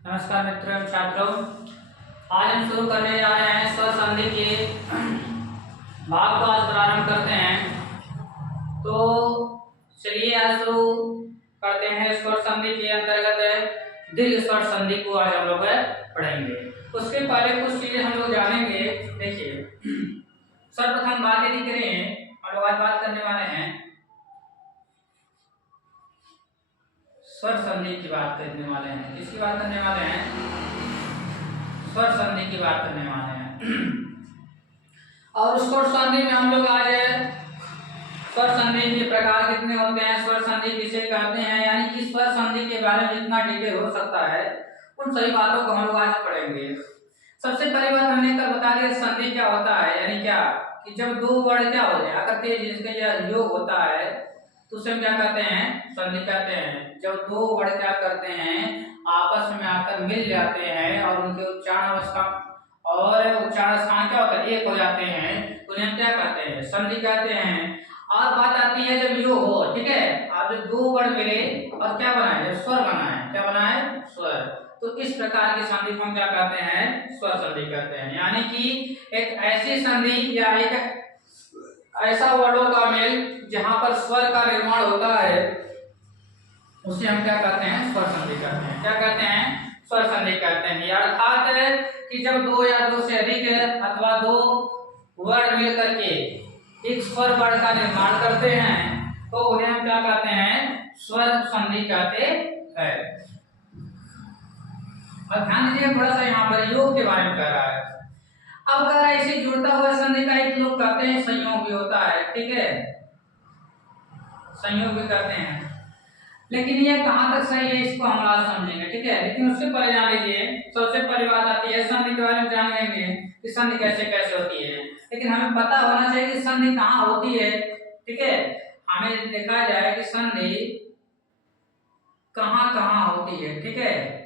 नमस्कार मित्रों एवं छात्रों। आज हम शुरू करने जा रहे हैं स्वर संधि के भाग को आज प्रारंभ करते हैं। तो चलिए आज शुरू करते हैं। स्वर संधि के अंतर्गत दीर्घ स्वर संधि को आज हम लोग पढ़ेंगे। उसके पहले कुछ चीजें हम लोग जानेंगे। देखिए, सर्वप्रथम बात यदि करें, हम लोग आज बात करने वाले हैं स्वर संधि की बात करने वाले हैं। किसकी बात करने वाले हैं? स्वर संधि की बात करने वाले हैं। और स्वर संधि में हम लोग आज स्वर संधि के प्रकार कितने होते हैं, स्वर संधि किसे कहते हैं, यानी कि स्वर संधि के बारे में जितना डिटेल हो सकता है उन सभी बातों को हम लोग आज पढ़ेंगे। सबसे पहली बात हमने कल बता दिया संधि क्या होता है, यानी क्या कि जब दो वर्ण क्या हो जाए करते हैं जिसका योग होता है तो उसे क्या कहते हैं? संधि कहते हैं। जब दो वर्ण क्या करते हैं, आपस में आकर मिल जाते हैं और उनके उच्चारण अवस्था और उच्चारण स्थान क्या होता है, एक हो जाते हैं, तो उन्हें क्या कहते हैं? संधि कहते हैं। और बात आती है जब योग हो, ठीक है, आप जब दो वर्ण मिले और क्या बनाए, जब स्वर बनाए, क्या बनाए? स्वर। तो इस प्रकार की संधि को हम क्या कहते हैं? स्वर संधि कहते हैं। यानी कि एक ऐसी संधि या एक ऐसा वर्णों का मेल जहां पर स्वर का निर्माण होता है उसे हम क्या कहते हैं? स्वर संधि कहते हैं। क्या कहते हैं? स्वर संधि कहते हैं। अर्थात कि जब दो या दो से अधिक अथवा दो वर्ण मिलकर के एक स्वर वर्ण का निर्माण करते हैं तो उन्हें हम क्या कहते हैं? स्वर संधि कहते हैं। और ध्यान दीजिए, थोड़ा सा यहाँ पर योग के बारे में कह रहा है। अब कह रहा है इसे जुड़ता हुआ संधि का एक लोग कहते हैं संयोग भी होता है, ठीक है, संयोग भी कहते हैं। लेकिन ये कहाँ तक सही है इसको हम आज समझेंगे, ठीक है। लेकिन उससे पहले जान लीजिए, सबसे पहली बात आती है संधि के बारे में जान लेंगे कि संधि कैसे कैसे होती है। लेकिन हमें पता होना चाहिए कि संधि कहाँ होती है, ठीक है। हमें देखा जाए कि संधि कहाँ कहाँ होती है, ठीक है।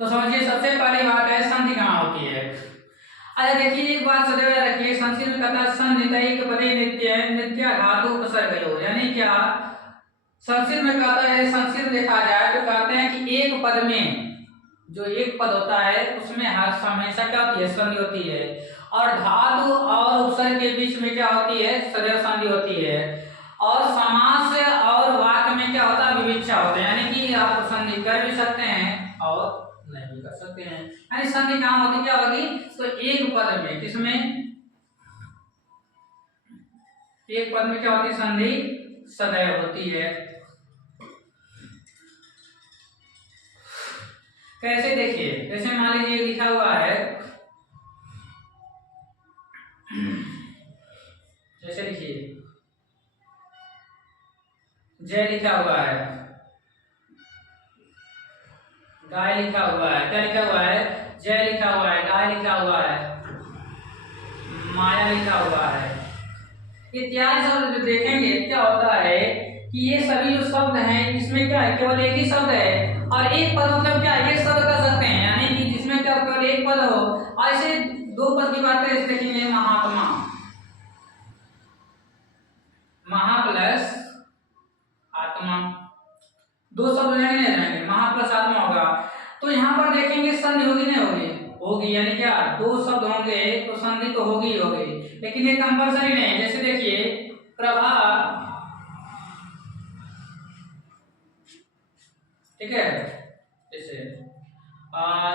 तो समझिए, सबसे पहली बात है संधि कहाँ होती है। अच्छा देखिए, एक बात सदैव रखिए, संस्कृत में कहता है संनितैक पदे नित्य नित्य धातु उपसर्गयो, यानी क्या संस्कृत में कहता है, संस्कृत देखा जाए तो कहते हैं कि एक पद में जो एक पद होता है उसमें हर हमेशा क्या होती है? संधि होती है। और धातु और उपसर्ग के बीच में क्या होती है? सदैव संधि होती है। और समास और वाक्य में क्या होता है? विविच्छा होता है, यानी कि आप संधि कर भी सकते हैं और नहीं कर सकते हैं। यानी संधि कहाँ होती क्या होगी? तो एक पद में, किसमें? एक पद में क्या होती है? संधि सदैव होती है। कैसे? देखिए, जैसे मान लीजिए लिखा हुआ है, जैसे लिखिए जय लिखा हुआ है, गाय लिखा हुआ है, क्या लिखा हुआ है? जय लिखा हुआ है, गाय लिखा हुआ है, माया लिखा हुआ है, इत्यादि शब्द जो देखेंगे क्या होता है कि ये सभी जो शब्द हैं इसमें क्या है? केवल एक ही शब्द है। और एक पद मतलब क्या है? ये शब्द कर सकते हैं, यानी कि जिसमें क्या केवल एक पद हो। ऐसे दो पद की बात करें, देखेंगे महात्मा, महा प्लस आत्मा, दो शब्द लेंगे नहीं रहेंगे, महा प्लस आत्मा होगा। तो यहाँ पर देखेंगे संधि होगी नहीं होगी? होगी, यानी क्या दो शब्द होंगे तो संधि तो होगी ही होगी। लेकिन ये कंपलसरी नहीं है। जैसे देखिए प्रभा, ठीक है, जैसे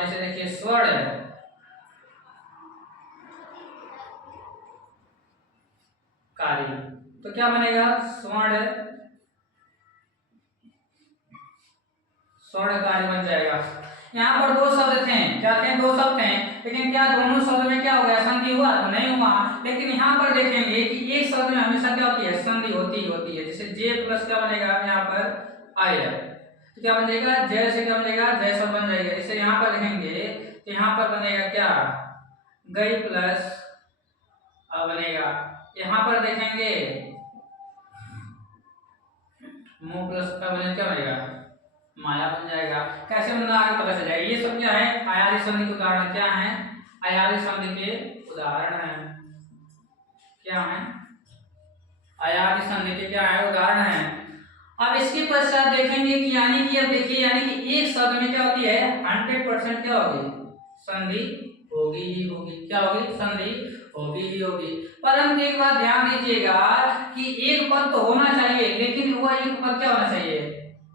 जैसे देखिए स्वर्ण, कारी, तो क्या बनेगा? स्वर्ण स्वर्णकारी बन जाएगा। यहाँ पर दो शब्द थे, क्या थे? दो शब्द थे, लेकिन क्या दोनों शब्द में क्या हो गया? संधि हुआ? तो नहीं हुआ। लेकिन यहाँ पर देखेंगे कि एक शब्द में हमेशा क्या होती है? संधि होती है। जैसे जे प्लस क्या बनेगा यहाँ पर? आय, तो क्या बनेगा? जय से क्या बनेगा? जय शब्द बन जाएगा। जैसे यहाँ पर देखेंगे तो यहाँ पर बनेगा क्या? गई प्लस बनेगा। यहाँ पर देखेंगे मुंह प्लस का बनेगा, क्या बनेगा? माया बन जाएगा। कैसे बनना आगे पता चल जाएगा। ये सब क्या है? अयादी संधि के उदाहरण क्या है? अयादी संधि के उदाहरण है। क्या है? अयादी संधि के क्या है? उदाहरण है। अब इसके उसी पश्चात देखेंगे कि यानी कि अब देखिए यानी कि एक शब्द में क्या होती है 100% क्या होगी संधि होगी ही होगी। क्या होगी संधि होगी ही होगी। परंतु एक बात ध्यान दीजिएगा कि एक पद तो होना चाहिए लेकिन वह एक पद क्या होना चाहिए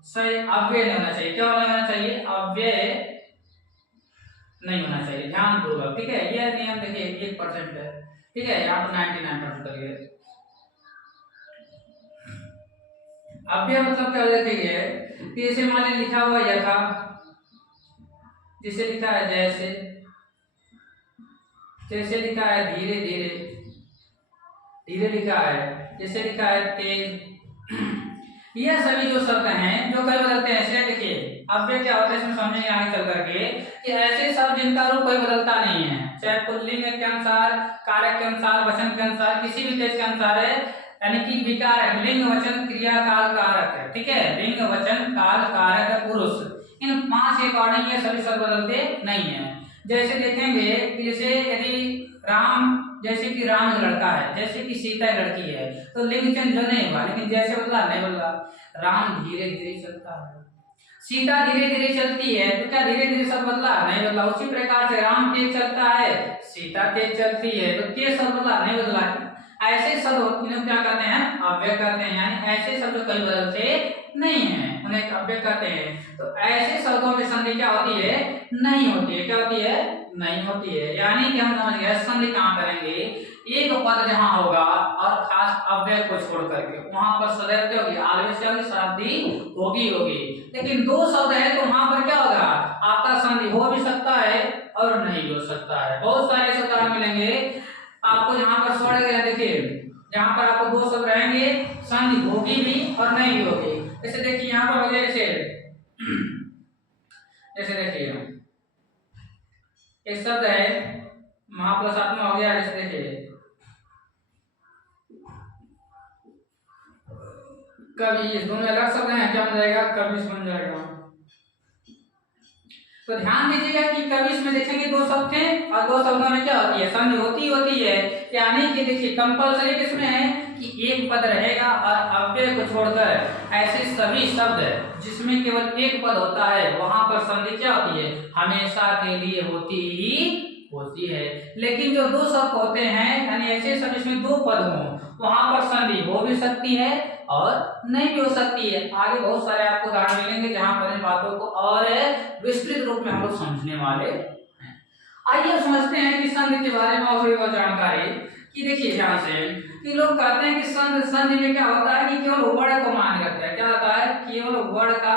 अव्यय नहीं होना चाहिए। क्या नहीं होना चाहिए अव्यय नहीं होना चाहिए। ध्यान पूर्वक ठीक है। यह नियम देखिए 1% है ठीक है। यहाँ पर 99% करिए। अव्यय मतलब क्या देखेंगे कि जैसे मान लीजिए लिखा हुआ यथा, जिसे लिखा है जैसे, जैसे लिखा है धीरे धीरे, धीरे लिखा है, जैसे लिखा है तेज। यह सभी जो शब्द हैं जो कई बदलते हैं। ऐसे देखिए अव्यय क्या होता है इसमें समझेंगे आगे चल करके कि ऐसे शब्द जिनका रूप कोई बदलता नहीं है, चाहे पुल्लिंग के अनुसार, कारक के अनुसार, वचन के अनुसार, किसी भी तेज के अनुसार है, यानी कि विकारक लिंग वचन क्रिया काल कारक है ठीक है। लिंग वचन काल कारक पुरुष, इन 5 के अकॉर्डिंग ये सभी शब्द बदलते नहीं है। जैसे देखेंगे कि जैसे यदि राम, जैसे कि राम एक लड़का है, जैसे कि सीता एक लड़की है, तो लिंग चेंज नहीं हुआ लेकिन जैसे बदला नहीं बदला। राम धीरे धीरे चलता है, सीता धीरे धीरे चलती है, तो क्या धीरे धीरे शब्द बदला नहीं बदला। उसी प्रकार से राम तेज चलता है, सीता तेज चलती है, तो तेज शब्द बदला नहीं बदला। ऐसे शब्द इन्हें क्या कहते हैं अव्यय कहते हैं। यानी ऐसे शब्द कई बदलते नहीं है उन्हें अव्यय कहते हैं। तो ऐसे शब्दों की संधि क्या होती है नहीं होती है। क्या होती है नहीं होती है। यानी कि हम समझ गए संधि कहाँ करेंगे एक पद जहां होगा और खास अव्यय को छोड़ करके वहां पर सदैव क्या होगी ऑलवेज क्या होगी संधि होगी होगी। लेकिन 2 शब्द है तो वहां पर क्या होगा आपका संधि हो भी सकता है और नहीं भी हो सकता है। बहुत सारे ऐसे उदाहरण मिलेंगे आपको जहां पर छोड़ गया। देखिए जहां पर आपको 2 शब्द रहेंगे संधि होगी भी और नहीं भी होगी। जैसे देखिए यहाँ पर हो गया जैसे देखिए एक शब्द है महाप्लसात्मक हो गया। जैसे देखिए कवि, इस दोनों अलग शब्द हैं, क्या बन जाएगा कवि बन जाएगा। तो ध्यान दीजिएगा कि कवि में देखेंगे 2 शब्द थे और 2 शब्दों में क्या होती है संधि होती है। यानी कि देखिए कंपलसरी किसमें है कि एक पद रहेगा और अव्यय को छोड़कर ऐसे सभी शब्द जिसमें केवल एक पद होता है वहां पर संधि क्या होती है हमेशा के लिए होती है। लेकिन जो 2 शब्द होते हैं यानी ऐसे शब्द जिसमें 2 पद हों वहां पर संधि हो भी सकती है और नहीं भी हो सकती है। आगे बहुत सारे आपको उदाहरण मिलेंगे जहां पर इन बातों को और विस्तृत रूप में हम लोग समझने वाले हैं। आइए समझते हैं कि संधि के बारे में और जानकारी कि देखिए ध्यान से कि लोग कहते हैं कि संधि में क्या होता है कि केवल वर्ड को मान्य रखता है। क्या होता है केवल वर्ड का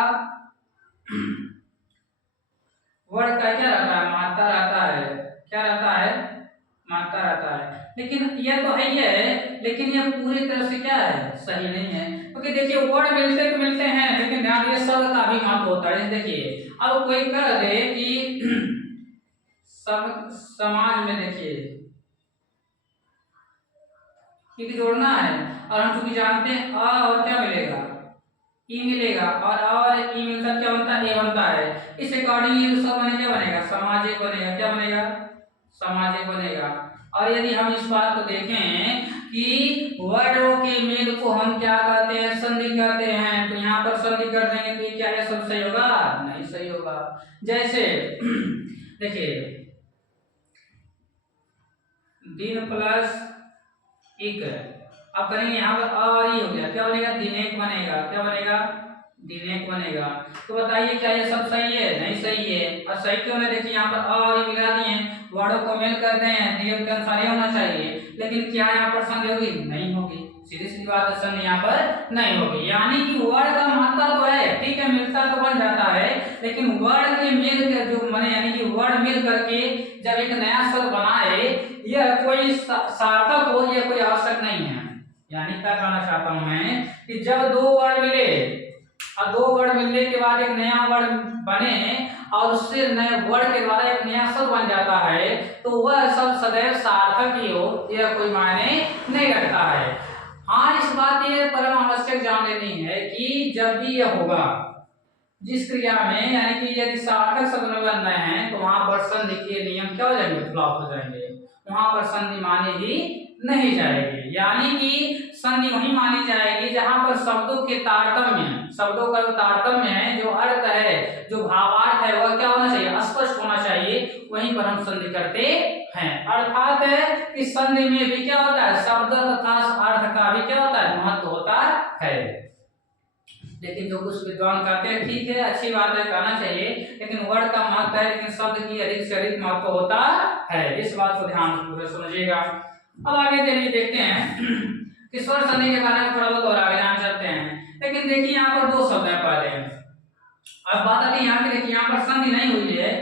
क्या रहता है मात्रा रहता है। क्या रहता है मात्रा रहता है। लेकिन यह तो है ही है लेकिन यह पूरी तरह से क्या है सही नहीं है। क्योंकि देखिए वर्ड मिलते तो मिलते हैं लेकिन ध्यान दीजिए शब्द का भी महत्व होता है। देखिए अब कोई कह दे कि सब समाज में देखिए कि जोड़ना है और हम चूंकि जानते हैं अ और क्या मिलेगा ई मिलेगा और ई मिलकर क्या बनता है ए बनता है। इस अकॉर्डिंग ये सब बने क्या बनेगा सामाजिक बनेगा। क्या बनेगा सामाजिक बनेगा। और यदि हम इस बात को देखें कि वर्डों के मेल को हम क्या कहते हैं संधि कहते हैं, तो यहाँ पर संधि कर देंगे तो ये क्या है सब सही होगा नहीं सही होगा। जैसे देखिए दिन प्लस एक अब करेंगे यहाँ पर और ही हो गया। क्या बनेगा दिनेक बनेगा। क्या बनेगा दिनेक बनेगा। तो बताइए क्या ये सब सही है नहीं सही है। और सही क्यों नहीं देखिए यहाँ पर और ही मिला दिए वर्डों को मेल करते हैं नियम के अनुसार ही होना चाहिए। लेकिन क्या यहाँ पर संधि होगी नहीं होगी। सीधी सीधी बात है संधि यहाँ पर नहीं होगी। यानी कि वर्ड का महत्ता तो है ठीक है मिलता तो बन जाता है लेकिन वर्ड के मेल के जो माने यानी कि वर्ड मिल करके जब एक नया शब्द बनाए यह कोई सार्थक हो यह कोई आवश्यक नहीं है। यानी क्या कहना चाहता हूं मैं कि जब 2 वर्ड मिले और 2 वर्ड मिलने के बाद एक नया वर्ड बने और उससे नए वर्ड के द्वारा एक नया शब्द बन जाता है तो वह शब्द सदैव सार्थक ही हो यह कोई मायने नहीं रखता है। हाँ इस बात ये परम आवश्यक जान लेनी है कि जब भी यह होगा जिस क्रिया में यानी कि यदि सार्थक शब्द में बन रहे हैं तो वहां पर संधि के नियम क्या हो जाएंगे फ्लॉप हो जाएंगे। वहां पर संधि माने ही नहीं जाएगी। यानी कि संधि वही मानी जाएगी जहां पर शब्दों के तारतम्य, शब्दों का जो तारतम्य है, जो अर्थ है, जो भावार्थ है, वह क्या होना चाहिए, स्पष्ट होना चाहिए, वहीं पर हम संधि करते हैं। अर्थात है इस संधि में भी क्या होता है, शब्द तथा अर्थ का भी क्या होता है, महत्व होता है। लेकिन जो कुछ विद्वान कहते हैं ठीक है, अच्छी बात है, कहना चाहिए, लेकिन वर्ड का महत्व है, लेकिन शब्द की अधिक से अधिक महत्व होता है। इस बात को ध्यान पूरे समझिएगा। अब आगे चलिए देखते हैं कि स्वर संधि के बारे में थोड़ा बहुत और आगे जान चलते हैं। लेकिन देखिए यहाँ पर दो शब्द है पहले। अब बात आती है यहाँ की, देखिए यहाँ पर संधि नहीं हुई है,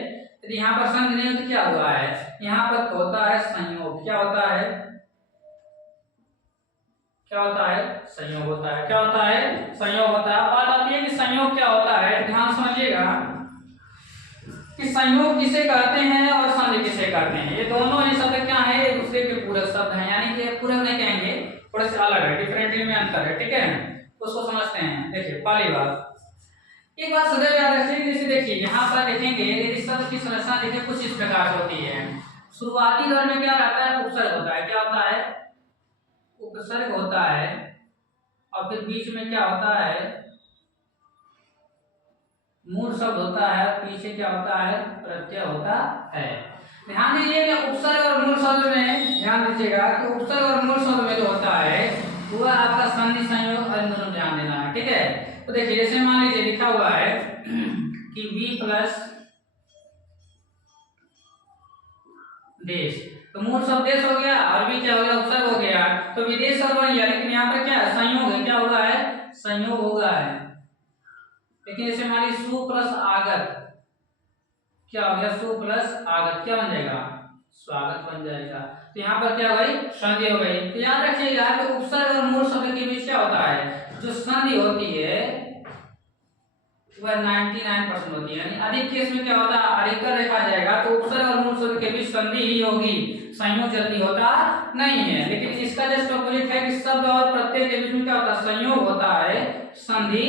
यदि यहाँ पर संधि नहीं हुई तो क्या हुआ है, यहाँ पर होता है संयोग। क्या होता है, क्या होता है, संयोग होता है। क्या होता है, संयोग होता है। बात आती है कि संयोग क्या होता है, ध्यान समझिएगा कि संयोग किसे कहते हैं और संधि किसे कहते हैं। ये दोनों ही शब्द क्या है, एक दूसरे के पूरक शब्द हैं, यानी कि पूरक नहीं कहेंगे, थोड़े से अलग है, डिफरेंट में अंतर है, ठीक है, उसको समझते हैं। देखिए पहली बात, एक बात सदैव याद रखिए, जैसे देखिए यहाँ पर देखेंगे यदि शब्द की संरचना देखिए कुछ इस प्रकार से होती है। शुरुआती दौर में क्या रहता है, उपसर्ग होता है। क्या होता है, उपसर्ग होता है, और फिर बीच में क्या होता है, मूल शब्द होता है, पीछे क्या होता है, प्रत्यय होता है। ध्यान दीजिएगा उपसर्ग और मूल शब्द में, ध्यान दीजिएगा कि उपसर्ग और मूल शब्द में जो होता है वह आपका संधि संयोग और दोनों ध्यान देना है, ठीक है। तो देखिए जैसे मान लीजिए लिखा हुआ है कि बी प्लस देश, तो मूल शब्द देश हो गया और भी क्या हो गया, उपसर्ग हो गया, तो विदेश शब्द बन गया। लेकिन यहाँ पर क्या है, संयोग है। क्या हुआ है, संयोग हो गया है। लेकिन जैसे मान लीजिए सु प्लस आगत, क्या हो गया, सु प्लस आगत क्या बन जाएगा, स्वागत बन जाएगा। तो यहाँ पर क्या हो गई, संधि हो गई। तो याद रखिएगा कि उपसर्ग और मूल शब्द के बीच क्या होता है, जो संधि होती है वह 99% होती है, यानी अधिक केस में क्या होता है, अधिकतर देखा जाएगा तो उपसर्ग और मूल शब्द के बीच संधि ही होगी, संयोग जल्दी होता नहीं है। लेकिन इसका जस्ट अपोजिट है कि शब्द और प्रत्यय के बीच में क्या होता है, संयोग होता है, संधि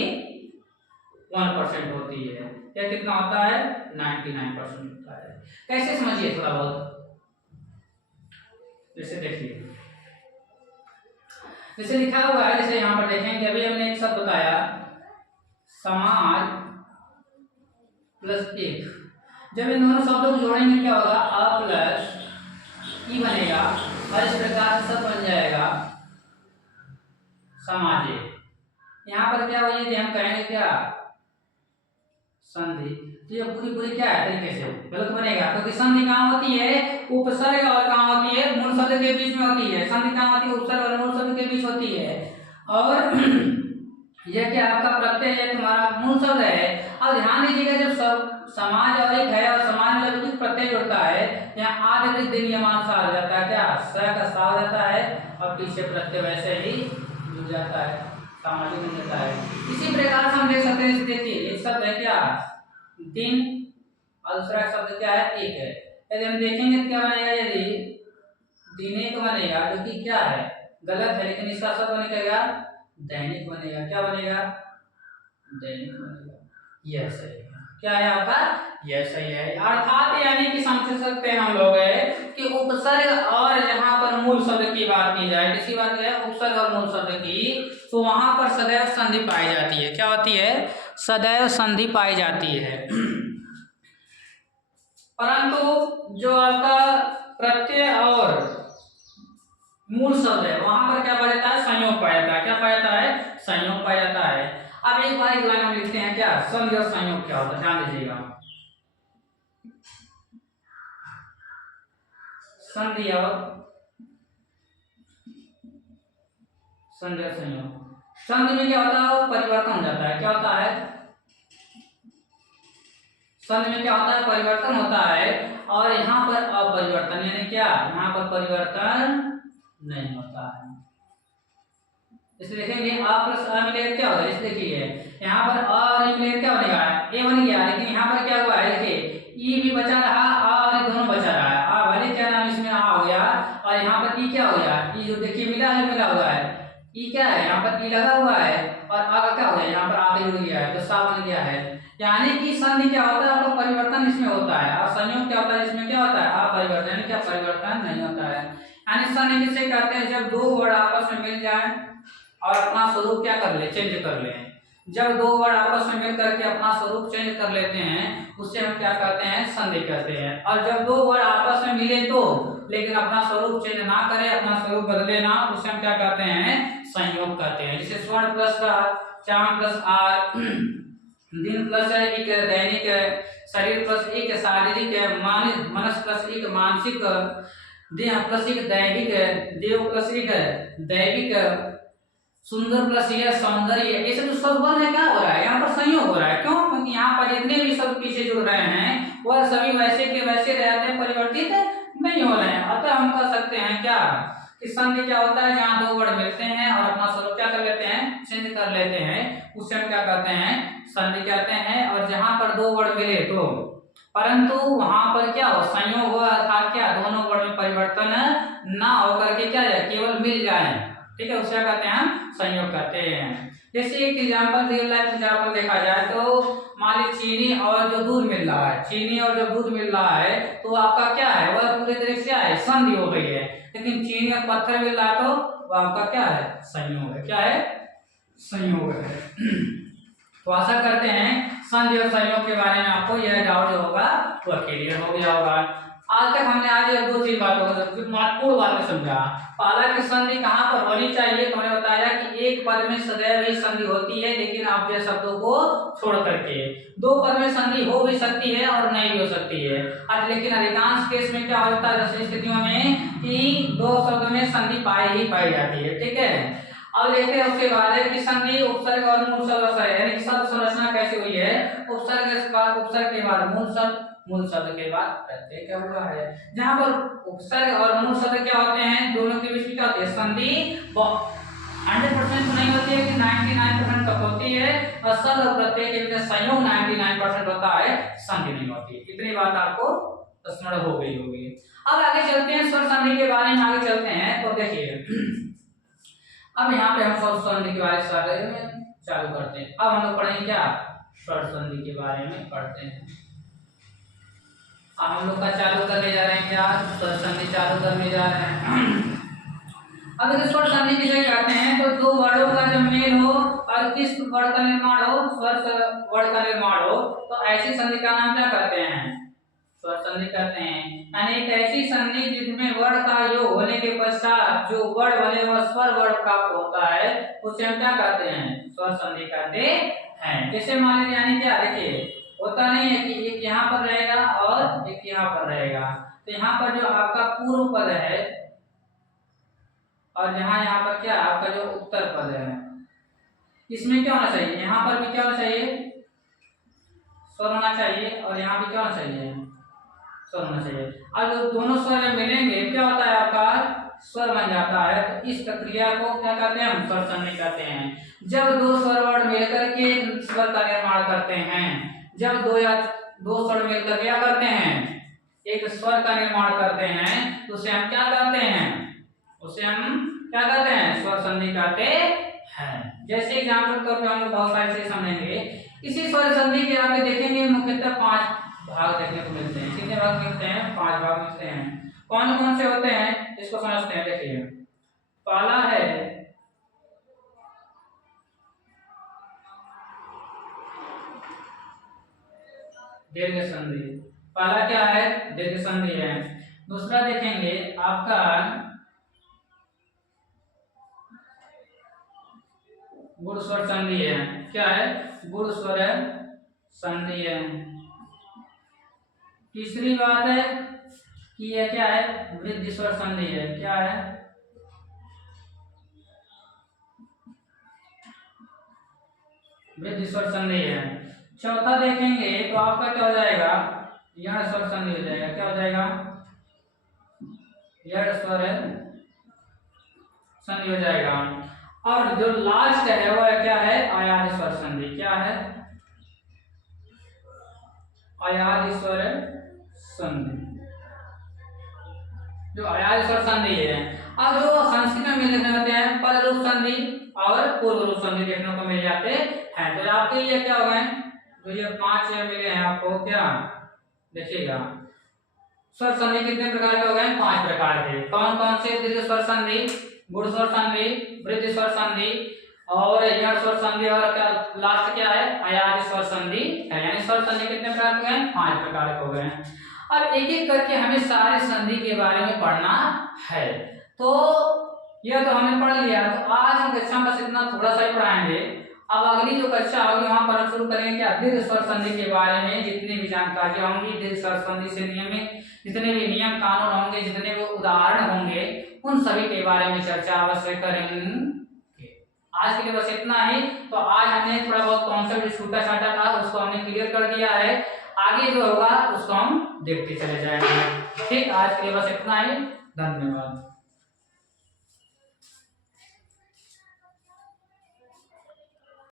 1% होती है। या कितना होता है, 99% होता है। कैसे समझिए थोड़ा बहुत, जैसे देखिए जैसे लिखा हुआ है, जैसे यहाँ पर देखेंगे, अभी हमने एक शब्द बताया समाज प्लस एक, जब इन दोनों शब्दों को जोड़ेंगे क्या होगा, अ प्लस ई बनेगा, और इस प्रकार से सब बन जाएगा समाजे। यहाँ पर क्या होगी, हम कहेंगे क्या, संधि। तो ये पूरी क्या है, तरीके से गलत बनेगा, क्योंकि संधि कहाँ होती है, उपसर्ग और कहाँ होती है, मूल शब्द के बीच में होती है। संधि कहाँ होती है, उपसर्ग और मूल शब्द के बीच होती है। और यह क्या आपका प्रत्यय है, तुम्हारा मूल शब्द है। अब ध्यान दीजिएगा, जब सब समाज और एक है और समाज में जब कुछ प्रत्यय जुड़ता है, यहाँ आदि दिन यमान सा आ जाता है, क्या स का सा आ जाता है, और पीछे प्रत्यय वैसे ही जुड़ जाता है, सामाजिक बन जाता है। इसी प्रकार से हम देख सकते हैं, देखिए एक शब्द है क्या, दिन, और दूसरा शब्द क्या है, एक है। यदि हम देखेंगे तो क्या बनेगा, यदि दिनेक बनेगा, जो कि क्या है, गलत है, लेकिन इसका शब्द बनेगा दैनिक बनेगा। क्या बनेगा, दैनिक बनेगा। यह सही है। क्या है आपका, यह सही है। अर्थात यानी कि समझ सकते हैं हम लोग है कि उपसर्ग और जहां पर मूल शब्द की बात की जाए, किसी बात है उपसर्ग और मूल शब्द की, तो वहां पर सदैव संधि पाई जाती है। क्या होती है, सदैव संधि पाई जाती है। परंतु जो आपका प्रत्यय और मूल शब्द है वहां पर क्या पाया जाता है, संयोग पाया जाता है। क्या पाया जाता है, संयोग पाया जाता है। अब एक बार एक लाइन हम लिखते हैं, क्या संधि और संयोग क्या होता है, ध्यान दीजिएगा। संधि और संयोग, संधि में क्या होता है, परिवर्तन हो जाता है। क्या होता है, संधि में क्या होता है, परिवर्तन होता है, और यहाँ पर अपरिवर्तन, यानी क्या, यहाँ पर परिवर्तन नहीं होता है। इसलिए देखेंगे अ प्लस अ मिलेगा क्या होगा, इस देखिए यहाँ पर अ और ई मिलेगा क्या बनेगा, ए बन गया। लेकिन यहाँ पर क्या हुआ है, देखिए ई भी बचा रहा, अ और दोनों बचा रहा है। अ भले क्या नाम इसमें आ हो गया, और यहाँ पर ई क्या हो गया, ई जो देखिए मिला हुआ है, ई क्या है, यहाँ पर ई लगा हुआ है, और आ का क्या हो गया, यहाँ पर आ जुड़ गया है, तो सा बन गया है। यानी कि संधि क्या होता है, आपका परिवर्तन इसमें होता है, और संयोग क्या होता है, इसमें क्या होता है, अपरिवर्तन, यानी क्या परिवर्तन नहीं होता है। यानी संधि किसे कहते हैं, जब दो वर्ड आपस में मिल जाए और अपना स्वरूप क्या कर ले, चेंज कर ले। जब दो वर्ड आपस में मिल करके अपना स्वरूप चेंज कर लेते हैं उससे हम क्या कहते हैं, संधि कहते हैं। और जब दो वर्ड आपस में मिले तो लेकिन अपना स्वरूप चेंज ना करे, अपना स्वरूप बदले ना, उसे हम क्या कहते हैं, संयोग कहते हैं। जैसे स्वर्ण प्लस का, चांद प्लस आर, दिन प्लस एक दैनिक, शरीर प्लस एक शारीरिक, मनस प्लस एक मानसिक, देह प्लस एक दैविक, देव प्लस एक दैविक, सुंदर प्लस यह सौंदर्य, ये सब जो सब बन है क्या हो रहा है, यहाँ पर संयोग हो रहा है। क्यों? क्योंकि यहाँ पर जितने भी सब पीछे जुड़ रहे हैं वह सभी वैसे के वैसे रहते हैं, परिवर्तित नहीं हो रहे हैं। अतः हम कह सकते हैं क्या कि संधि क्या होता है, जहाँ दो वर्ड मिलते हैं और अपना स्वरूप क्या कर लेते हैं, चेंज कर लेते हैं, उससे हम क्या कहते हैं, संधि कहते हैं। और जहाँ पर दो वर्ड मिले तो परंतु वहां पर क्या हो, संयोग हो, अर्थात क्या दोनों वर्ड में परिवर्तन ना होकर के क्या जाए, केवल मिल जाए, ठीक है, उसे कहते हैं हम संयोग कहते हैं। जैसे एक एग्जांपल, रियल लाइफ एग्जांपल देखा जाए तो मान लीजिए चीनी और जो दूध मिल रहा है, चीनी और जो दूध मिल रहा है तो आपका क्या है, वह पूरी तरह से क्या है, संधि हो गई है। लेकिन चीनी और पत्थर मिल रहा है तो वह आपका क्या है, संयोग है। क्या है, संयोग है। तो आशा करते हैं संधि और संयोग के बारे में आपको यह डाउट जो होगा वह क्लियर हो गया होगा। आज तक हमने आज दो तीन बातों को महत्वपूर्ण बातें समझा। पहला कि संधि कहाँ पर होनी चाहिए, तो हमने बताया कि एक पद में सदैव ही संधि होती है, लेकिन अव्यय शब्दों को छोड़ करके। दो पद में संधि हो भी सकती है और नहीं भी हो सकती है। लेकिन अधिकांश केस में क्या होता है, ऐसी स्थितियों में कि दो शब्दों में संधि पाई जाती है, ठीक है। अब देखते हैं उसके बाद है कि संधि उपसर्ग और मूल शब्द है, यानी शब्द संरचना कैसे हुई है, उपसर्ग के बाद, उपसर्ग के बाद मूल शब्द, मूल शब्द के बाद प्रत्यय क्या हुआ है। जहां पर उपसर्ग और मूल शब्द क्या होते हैं, दोनों के बीच में क्या होती है, संधि 100% तो नहीं होती है कि 99% तक होती है, और शब्द और प्रत्यय के बीच संयोग 99% होता है, संधि नहीं होती। इतनी बात आपको स्मरण हो गई होगी। अब आगे चलते हैं स्वर संधि के बारे में, आगे चलते हैं तो देखिए अब यहाँ पे हम स्वर संधि के बारे में चालू करते हैं। अब हम लोग पढ़ेंगे क्या, स्वर संधि के बारे में पढ़ते हैं। अब हम लोग का चालू करने जा रहे हैं क्या, स्वर संधि चालू करने जा रहे हैं। अब देखिए स्वर संधि किसे कहते हैं, तो दो वर्डों का जब मेल हो और किस वर्ड का निर्माण हो, स्वर वर्ड का निर्माण हो, तो ऐसी संधि का नाम क्या कहते हैं, स्वर संधि कहते हैं। यानी एक ऐसी संधि जिसमें वर्ण का योग होने के पश्चात जो वर्ण बने वह स्वर वर्ण प्राप्त होता है, उसे हम क्या कहते हैं, स्वर संधि कहते हैं। जैसे मान लीजिए, यानी क्या, देखिए होता नहीं है कि एक यहाँ पर रहेगा और एक यहाँ पर रहेगा, तो यहाँ पर जो आपका पूर्व पद है और यहाँ पर क्या आपका जो उत्तर पद है, इसमें क्या होना चाहिए, यहाँ पर भी क्या होना चाहिए, स्वर होना चाहिए, और यहाँ भी क्या होना चाहिए, स्वर होना चाहिए। अब जो दोनों स्वर जब मिलेंगे क्या होता है, आपका स्वर बन जाता है। तो इस प्रक्रिया को क्या कहते हैं, हम स्वर संधि कहते हैं। जब दो स्वर वर्ण मिलकर के स्वर का निर्माण करते हैं, जब दो या दो स्वर मिलकर क्या करते हैं, एक स्वर का निर्माण करते हैं, तो उसे हम क्या कहते हैं, उसे हम क्या कहते हैं, स्वर संधि कहते हैं। जैसे एग्जाम्पल तौर पे हम लोग बहुत सारी चीजें समझेंगे। इसी स्वर संधि के आगे देखेंगे मुख्यतः 5 भाग देखने को मिलते हैं। कितने भाग मिलते हैं, 5 भाग मिलते हैं। कौन कौन से होते हैं इसको समझते हैं। देखिए पहला है दीर्घ संधि, पहला क्या है, दीर्घ संधि है। दूसरा देखेंगे आपका गुण स्वर संधि है। क्या है, गुण स्वर संधि है। तीसरी बात है कि यह क्या है, वृद्धि स्वर संधि है। क्या है, वृद्धि स्वर संधि है। चौथा देखेंगे तो आपका क्या हो जाएगा, यण स्वर संधि हो जाएगा। क्या हो जाएगा, यण स्वर संधि हो जाएगा। और जो लास्ट है वह क्या है, अयादि स्वर संधि। क्या है, अयादि स्वर संधि, जो अयादि स्वर संधि है। अब जो संस्कृत में लिखने होते हैं पद रूप संधि और पूर्व रूप संधि देखने को मिल जाते हैं। तो आपके लिए क्या हो गए, जो ये 5 मिले हैं आपको, क्या देखिएगा स्वर संधि कितने प्रकार के हो गए, 5 प्रकार के। कौन कौन से दीर्घ स्वर संधि, गुण स्वर संधि, वृद्धि स्वर संधि और यण स्वर संधि और क्या लास्ट क्या है अयाज स्वर संधि है। यानी स्वर संधि कितने प्रकार के हैं 5 प्रकार के हो गए हैं। अब एक एक करके हमें सारे संधि के बारे में पढ़ना है। तो यह तो हमने पढ़ लिया, तो आज हम कक्षा बस इतना थोड़ा सा ही पढ़ाएंगे। अब अगली जो कक्षा होगी वहां पर हम शुरू करेंगे क्या दीर्घ स्वर संधि के बारे में जितनी भी जानकारियां होंगी, दीर्घ स्वर संधि से नियमित जितने भी नियम कानून होंगे, जितने भी उदाहरण होंगे, उन सभी के बारे में चर्चा अवश्य करेंगे। आज के लिए बस इतना ही। तो आज हमने थोड़ा बहुत कॉन्सेप्ट छोटा छोटा था उसको हमने क्लियर कर दिया है, आगे जो होगा उसको हम देखते चले जाएंगे। ठीक, आज के लिए बस इतना ही, धन्यवाद।